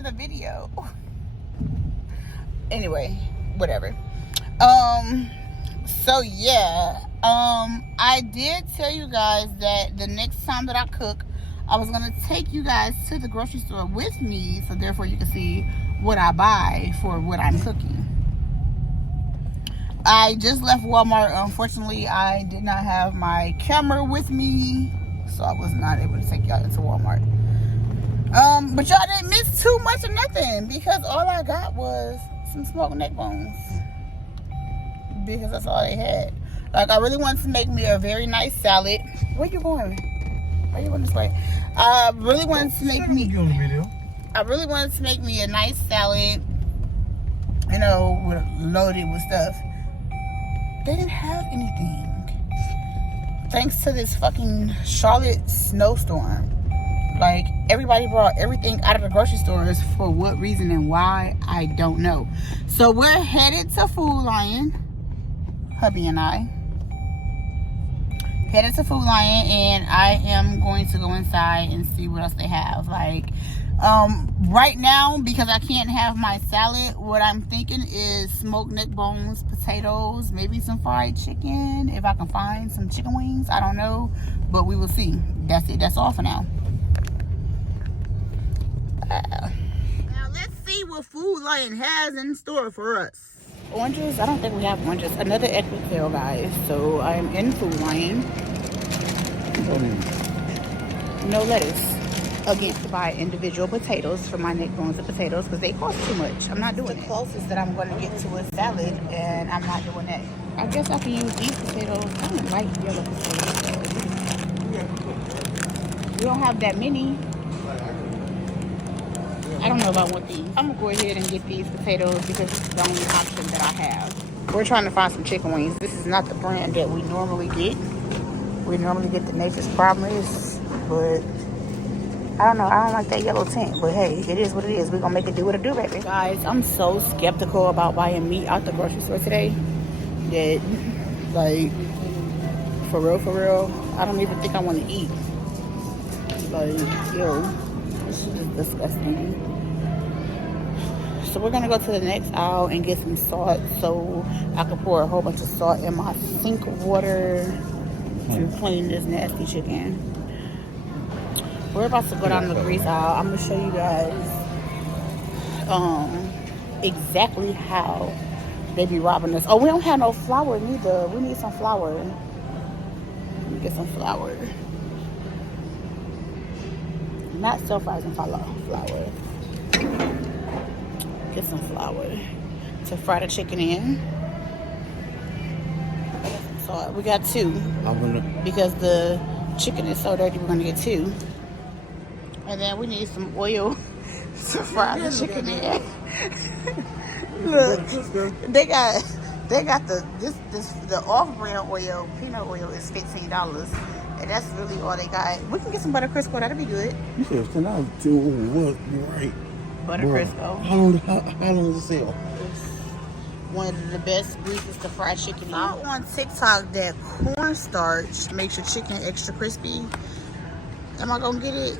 another video. Anyway, whatever. So yeah, I did tell you guys that the next time that I cook, I was gonna take you guys to the grocery store with me, so therefore you can see what I buy for what I'm cooking. I just left Walmart. Unfortunately, I did not have my camera with me, so I was not able to take y'all into Walmart. But y'all didn't miss too much of nothing, because all I got was some smoked neck bones, because that's all they had. Like, I really wanted to make me a very nice salad. Where you going? Why you going this way? I really wanted to make me a nice salad, you know, loaded with stuff. They didn't have anything, thanks to this fucking Charlotte snowstorm. Like, everybody brought everything out of the grocery stores. For what reason and why, I don't know. So we're headed to Food Lion, hubby and I. Headed to Food Lion, and I am going to go inside and see what else they have. Like, right now, because I can't have my salad, what I'm thinking is smoked neck bones, potatoes, maybe some fried chicken, if I can find some chicken wings. I don't know, but we will see. That's it. That's all for now. Now let's see what Food Lion has in store for us. Oranges? I don't think we have oranges. Another equity sale, guys. So I'm in Food Lion. No lettuce. Again, to buy individual potatoes for my neck bones and potatoes, because they cost too much. I'm not doing it. The closest that I'm going to get to a salad, and I'm not doing that. I guess I can use these potatoes. I don't like yellow potatoes. We don't have that many. I don't know if I want these. I'm gonna go ahead and get these potatoes because it's the only option that I have. We're trying to find some chicken wings. This is not the brand that we normally get. We normally get the Nature's Promise, but I don't know. I don't like that yellow tint, but hey, it is what it is. We're gonna make it do what it do, baby. Guys, I'm so skeptical about buying meat out the grocery store today that, like, for real, I don't even think I want to eat. Like, yo, this is just disgusting. So we're gonna go to the next aisle and get some salt so I can pour a whole bunch of salt in my sink water to clean this nasty chicken. We're about to go down to the grease aisle. I'm gonna show you guys exactly how they be robbing us. Oh, we don't have no flour neither. We need some flour. Let me get some flour. Not self-rising flour. Get some flour to fry the chicken in. So we got two. Because the chicken is so dirty, we're gonna get two. And then we need some oil to fry the chicken in. Look, they got the off-brand oil, peanut oil is $15. And that's really all they got. We can get some butter Crisco, that'll be good. You said $10 to what? Right. Butter Crisco. How long is it sale? One of the best greases to fry chicken. I saw on TikTok that cornstarch makes your chicken extra crispy. Am I gonna get it?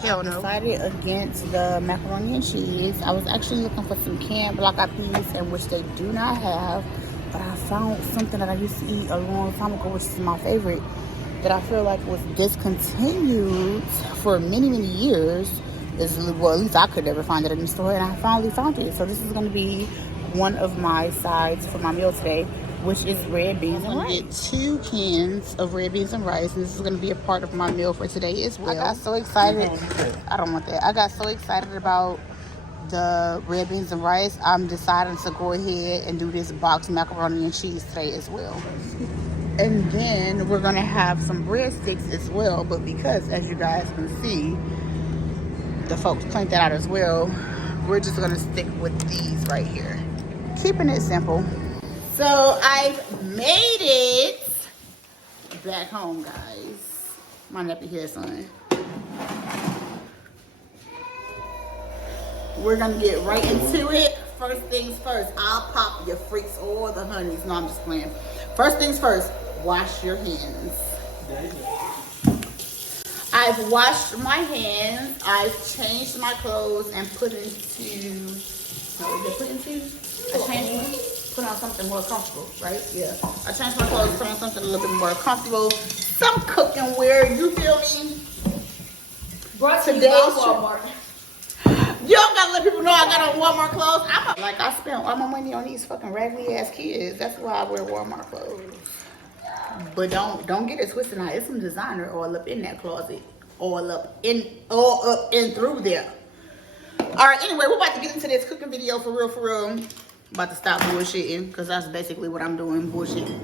Hell no. I decided against the macaroni and cheese. I was actually looking for some canned black eyed peas, and which they do not have. But I found something that I used to eat a long time ago, which is my favorite, that I feel like was discontinued for many years. Well, at least I could never find it in the store, and I finally found it. So this is going to be one of my sides for my meal today, which is red beans and rice. I'm going to get 2 cans of red beans and rice, and this is going to be a part of my meal for today as well. I got so excited. I don't want that. I got so excited about the red beans and rice, I'm deciding to go ahead and do this boxed macaroni and cheese today as well. And then we're going to have some breadsticks as well, but because, as you guys can see, the folks cleaned that out as well, we're just going to stick with these right here. Keeping it simple. So I've made it back home, guys. My nappy hair, son. We're going to get right into it. First things first, I'll pop your freaks or the honeys. No, I'm just playing. First things first, wash your hands. I've washed my hands. I've changed my clothes and put into. Put on something more comfortable, right? Yeah. I changed my clothes, put on something a little bit more comfortable. Some cooking wear. You feel me? Brought to you by Walmart. You don't gotta let people know I got on Walmart clothes. I spent all my money on these fucking raggedy ass kids. That's why I wear Walmart clothes. But don't get it twisted now. It's some designer all up in that closet. All up and through there. Alright, anyway, we're about to get into this cooking video for real. About to stop bullshitting, because that's basically what I'm doing, bullshitting.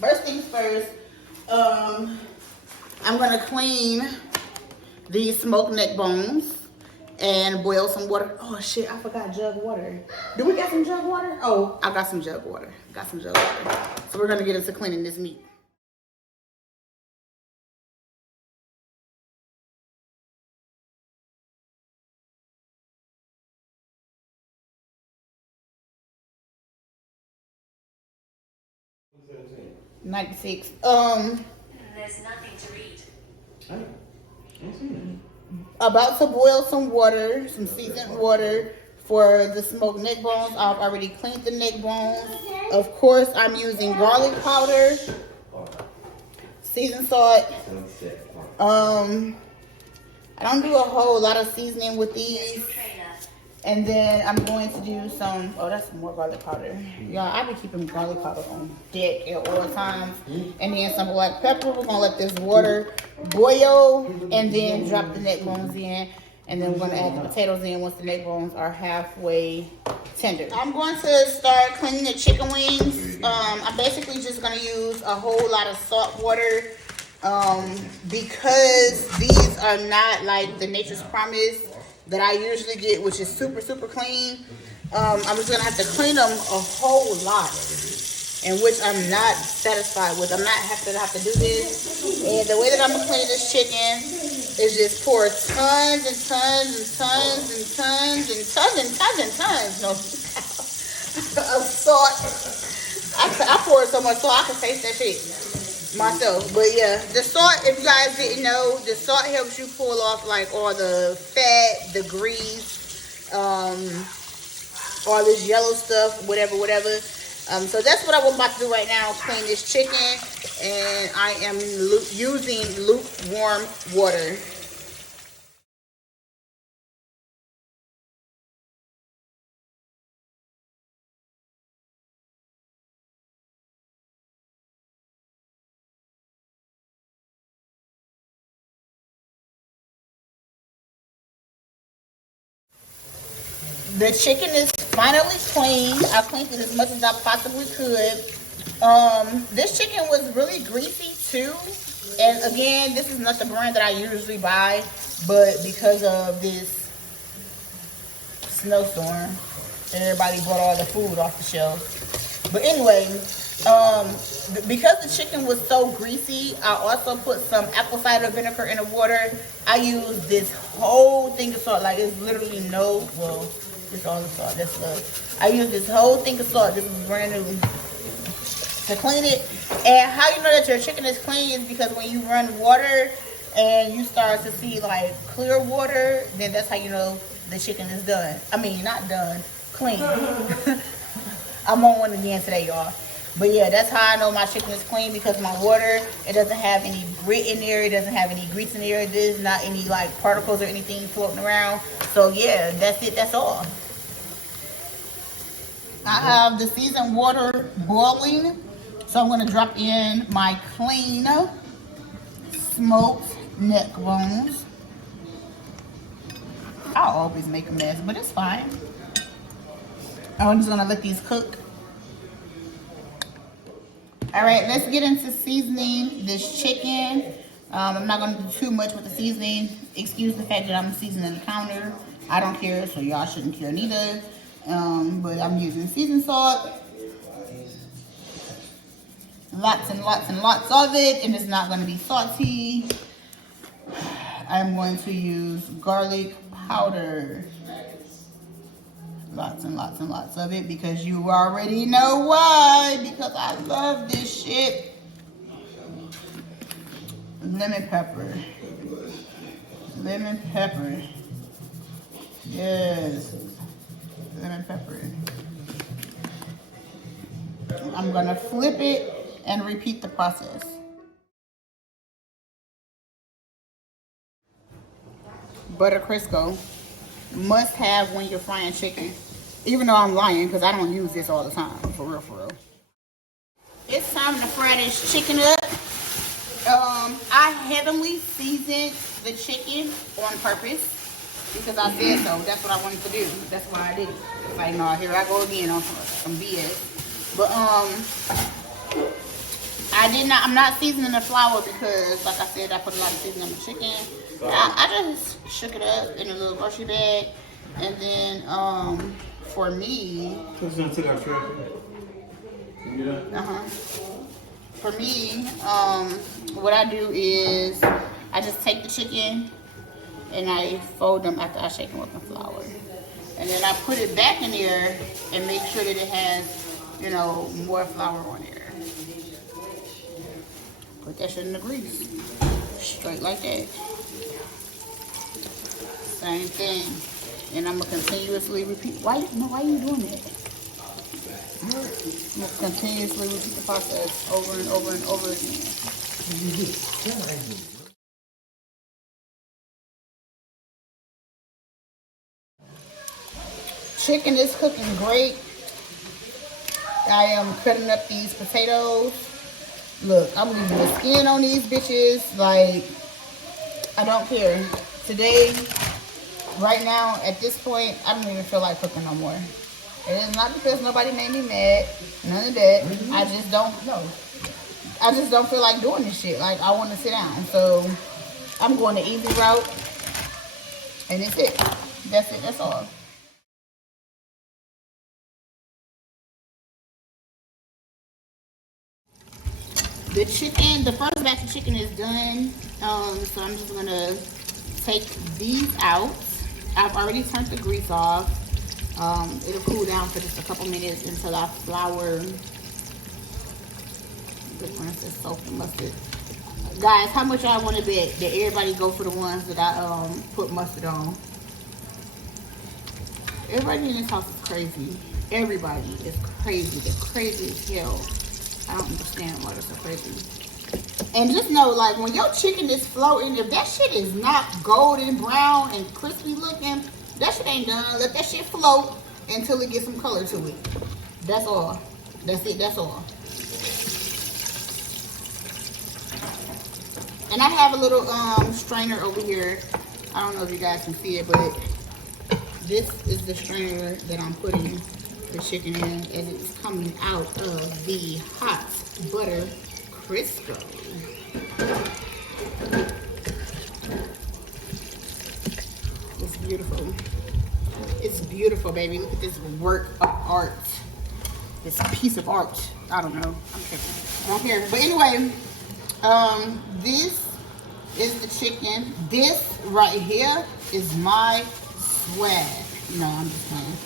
First things first, I'm gonna clean these smoked neck bones and boil some water. Oh shit, I forgot jug water. Do we got some jug water? Oh, I got some jug water. So we're gonna get into cleaning this meat. '96. There's nothing to read. About to boil some water, some seasoned water for the smoked neck bones. I've already cleaned the neck bones. Of course, I'm using garlic powder, seasoned salt. I don't do a whole lot of seasoning with these. And then I'm going to do some, oh, that's more garlic powder. Y'all, I be keeping garlic powder on deck at all times. And then some black pepper. We're gonna let this water boil and then drop the neck bones in. And then we're gonna add the potatoes in once the neck bones are halfway tender. I'm going to start cleaning the chicken wings. I'm basically just gonna use a whole lot of salt water because these are not like the Nature's Promise that I usually get, which is super clean. I'm just gonna have to clean them a whole lot, and which I'm not satisfied with. I'm not have to do this. And the way that I'm gonna clean this chicken is just pour tons no, of salt. I poured so much salt I can taste that shit myself. But yeah, the salt, if you guys didn't know, the salt helps you pull off like all the fat, the grease, all this yellow stuff, whatever. So that's what I'm about to do right now, clean this chicken, and I am using lukewarm water. The chicken is finally cleaned. I cleaned it as much as I possibly could. This chicken was really greasy too. And again, this is not the brand that I usually buy, but because of this snowstorm, everybody brought all the food off the shelf. But anyway, because the chicken was so greasy, I also put some apple cider vinegar in the water. I used this whole thing of salt, like it's literally it's all the salt, that's love. I used this whole thing of salt, this is brand new, to clean it. And how you know that your chicken is clean is because when you run water and you start to see like clear water, then that's how you know the chicken is done. I mean, not done, clean. I'm on one again today, y'all. But yeah, that's how I know my chicken is clean, because my water, it doesn't have any grit in there, it doesn't have any grease in there, there's not any like particles or anything floating around. So yeah, that's it, that's all. I have the seasoned water boiling, so I'm gonna drop in my clean smoked neck bones. I'll always make a mess, but it's fine. I'm just gonna let these cook. All right, let's get into seasoning this chicken. I'm not gonna do too much with the seasoning. Excuse the fact that I'm seasoning the counter. I don't care, so y'all shouldn't care neither. But I'm using seasoned salt. Lots and lots of it, and it's not gonna be salty. I'm going to use garlic powder. Lots and lots of it, because you already know why. Because I love this shit. lemon pepper. Lemon pepper. Yes. Lemon pepper. I'm gonna flip it and repeat the process. Butter Crisco. Must have when you're frying chicken. Even though I'm lying because I don't use this all the time. For real, for real. It's time to fry this chicken up. I heavily seasoned the chicken on purpose because I said so. That's what I wanted to do. That's why I did it. Like, no, here I go again on some BS. But I'm not seasoning the flour because, like I said, I put a lot of seasoning on the chicken. I just shook it up in a little grocery bag, and then for me, for me, what I do is I just take the chicken and I fold them after I shake them with the flour, and then I put it back in there and make sure that it has, you know, more flour on there. Put that shit in the grease, straight like that. Same thing, and I'm gonna continuously repeat. Why are you doing that? I'm gonna continuously repeat the process over and over and over again. Chicken is cooking great. I am cutting up these potatoes. Look, I'm leaving the skin on these bitches. Like, I don't care. Today, right now, at this point, I don't even feel like cooking no more. It is not because nobody made me mad. None of that. I just don't know. I just don't feel like doing this shit. Like, I want to sit down. So, I'm going the easy route. And it's it. That's it. That's all. The chicken, the first batch of chicken is done. So I'm just gonna take these out. I've already turned the grease off. It'll cool down for just a couple minutes until I flour. Difference is soap and mustard. Guys, how much I want to bet that everybody go for the ones that I put mustard on? Everybody in this house is crazy. Everybody is crazy. They're crazy as hell. I don't understand why they're so crazy. And just know, like, when your chicken is floating, if that shit is not golden brown and crispy looking, that shit ain't done. Let that shit float until it gets some color to it. That's all. That's it. That's all. And I have a little strainer over here. I don't know if you guys can see it, but this is the strainer that I'm putting the chicken in, and it's coming out of the hot butter Crisco. It's beautiful. It's beautiful, baby. Look at this work of art. This piece of art. I don't know. I'm kidding. I don't care. But anyway, this is the chicken. This right here is my swag. No, I'm just playing.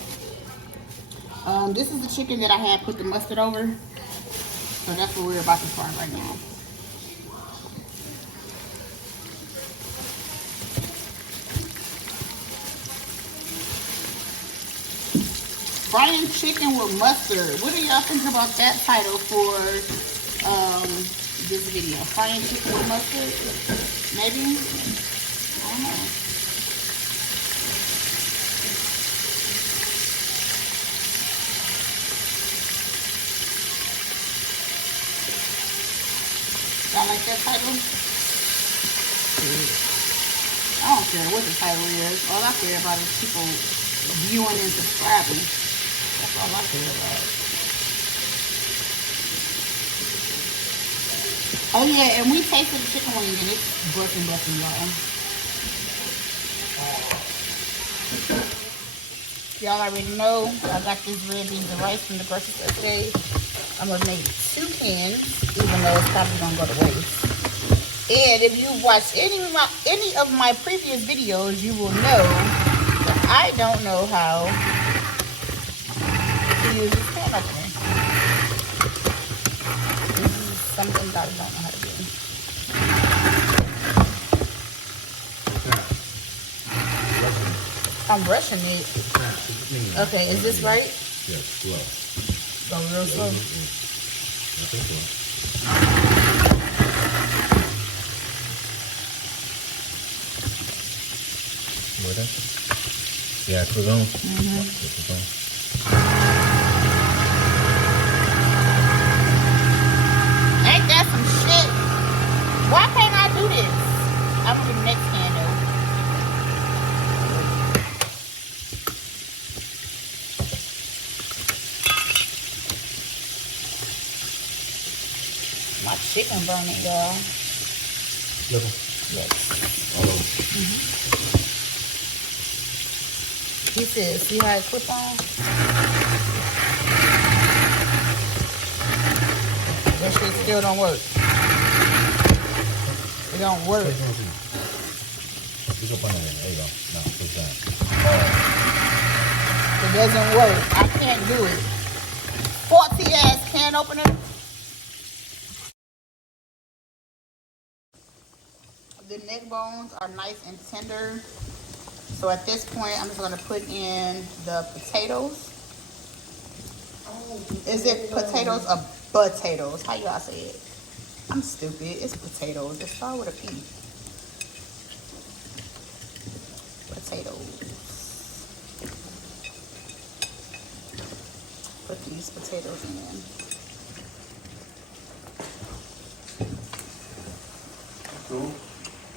This is the chicken that I had put the mustard over. So that's what we're about to fry right now. Frying chicken with mustard. What do y'all think about that title for this video? Frying chicken with mustard? Maybe? I don't know. Y'all like that title? I don't care what the title is. All I care about is people viewing and subscribing. That's all I care about. Oh yeah, and we tasted the chicken wings and it's busting, y'all. Y'all already know I got these red beans and rice from the grocery store today. I'm gonna make 2 cans, even though it's probably gonna go to waste. And if you watched any of my previous videos, you will know that I don't know how to use this can opener. This is something that I don't know how to do. I'm brushing it. Okay, is this right? Yes, slow. Go real slow. Okay, slow. What that? Yeah, put it on. Put it on. Ain't that some shit? Why can't I do this? I'm gonna do the next candle. My chicken burning, y'all. Look. Yes. All over. He said, see how it clip on? That shit still don't work. It don't work. You go put it in. There you go. No, push that. It doesn't work. I can't do it. Faulty ass can opener. The neck bones are nice and tender. So at this point, I'm just going to put in the potatoes. Is it potatoes or potatoes? How y'all say it? I'm stupid. It's potatoes. It starts with a P. Potatoes. Put these potatoes in. Cool.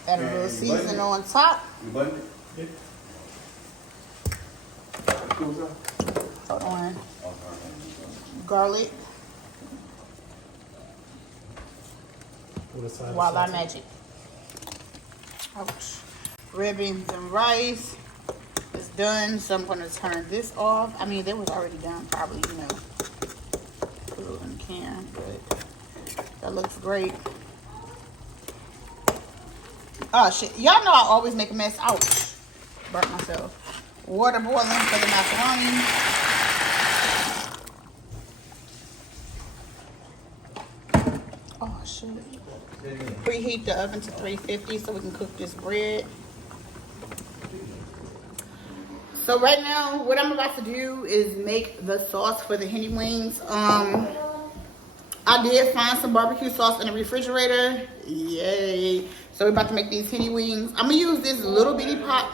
Add a little seasoning on top. You button it? Hold on. Garlic. Voila magic. Ouch. Red beans and rice is done. So I'm going to turn this off. I mean, they was already done probably, you know. Put it in the can, but that looks great. Oh shit. Y'all know I always make a mess. Ouch. Burnt myself. Water boiling for the macaroni. Oh shit. Preheat the oven to 350 so we can cook this bread. So right now, what I'm about to do is make the sauce for the Henney wings. I did find some barbecue sauce in the refrigerator. Yay. So we're about to make these Henney wings. I'm gonna use this little bitty pot.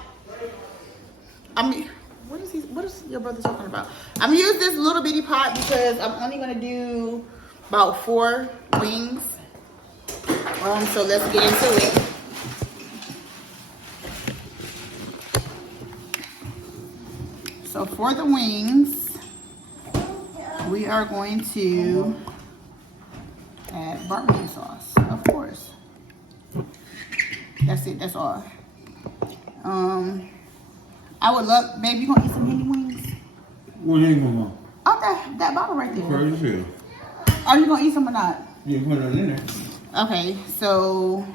What is your brother talking about? I'm gonna use this little bitty pot because I'm only gonna do about 4 wings. So let's get into it. So for the wings, we are going to add barbecue sauce, of course. That's it, that's all. I would love, babe, you gonna eat some Henney wings? What you ain't gonna want? Oh, that bottle right there. Crazy. Are you gonna eat some or not? You put it in there. Okay, so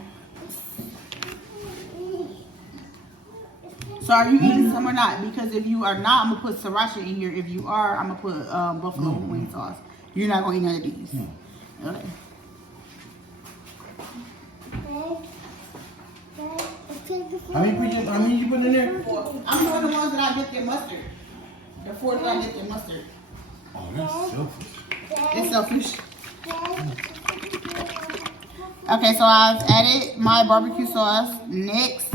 are you eating some or not? Because if you are not, I'm gonna put sriracha in here. If you are, I'm gonna put buffalo wing sauce. You're not gonna eat none of these. Okay. How many you put in there? I'm doing the ones that I dipped in mustard. The 4 that I dipped in mustard. Oh, that's selfish. It's selfish. Okay, so I've added my barbecue sauce. Next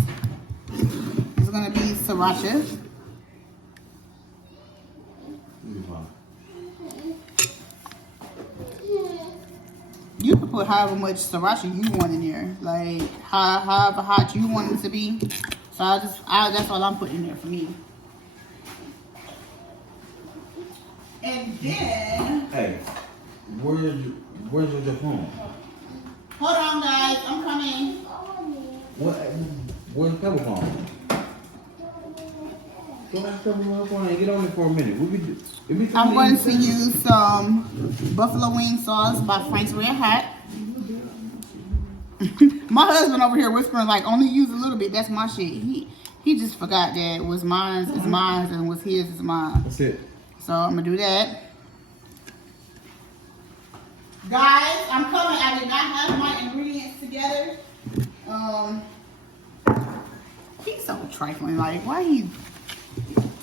is gonna be sriracha. You can put however much sriracha you want in there, like however hot you want it to be. So that's all I'm putting in there for me. And then, Hey, where's your phone? hold on, guys, I'm coming. Where's the pepper phone? Go ask the pepper phone and get on it for a minute. I'm going to use some buffalo wing sauce by Frank's Red Hat. My husband over here whispering like, only use a little bit. That's my shit. He just forgot that what's mine is mine and what's his is mine. That's it. So I'm gonna do that. Guys, I'm coming. I did not have my ingredients together. He's so trifling. Like, why he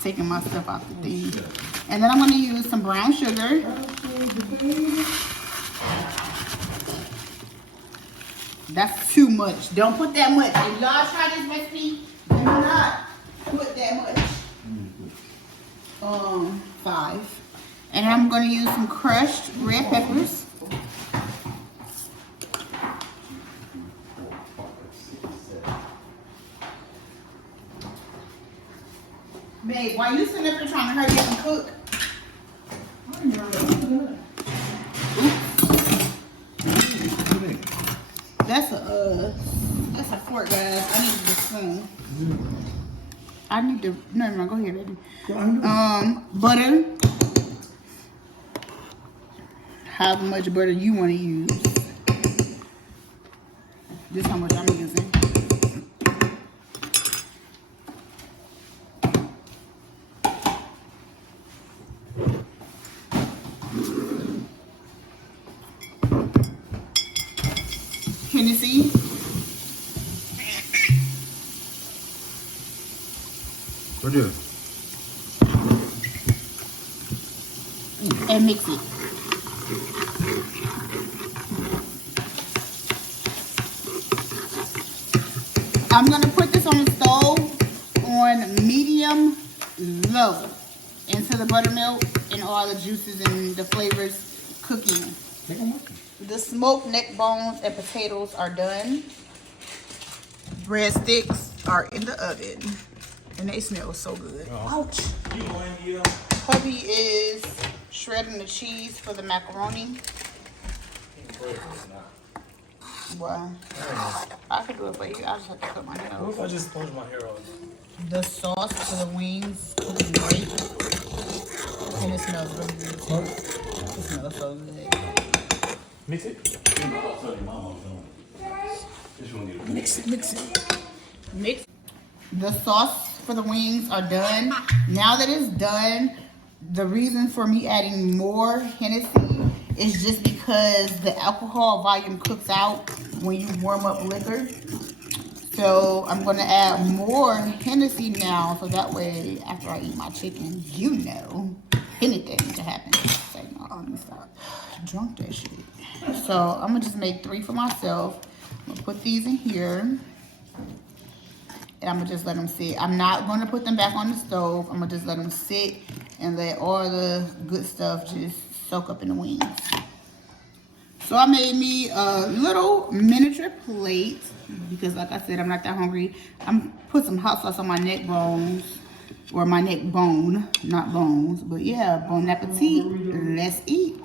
taking my stuff out the thing. And then I'm gonna use some brown sugar. That's too much. Don't put that much. If y'all try this recipe, do not put that much. 5. And I'm gonna use some crushed red peppers. Babe, why you sitting up there trying to hurry up and cook? That's a fork, guys. I need the spoon. I need to. No, go ahead, baby. Butter. How much butter you want to use? This is how much I'm using. Hennessy. What do? And mix it. I'm gonna put this on the stove on medium low until the buttermilk and all the juices and the flavors cook in. The smoked neck bones and potatoes are done. Breadsticks are in the oven. And they smell so good. Ouch. Hubby is shredding the cheese for the macaroni. Why? I could do it for you. I just have to cut my nails. What if I just sponge my hair off? The sauce for the wings is great. And it smells really good. It smells so good. Mix it. Mix it. Mix. The sauce for the wings are done. Now that it's done, the reason for me adding more Hennessy is just because the alcohol volume cooks out when you warm up liquor. So I'm gonna add more Hennessy now, so that way after I eat my chicken, you know, anything can happen. Say, no, let me stop. Drunk that shit. So I'm gonna just make 3 for myself. I'm gonna put these in here. And I'm gonna just let them sit. I'm not gonna put them back on the stove. I'm gonna just let them sit and let all the good stuff just soak up in the wings. So I made me a little miniature plate because like I said, I'm not that hungry. I'm put some hot sauce on my neck bones, or my neck bone, not bones. But yeah, bon appetit, let's eat.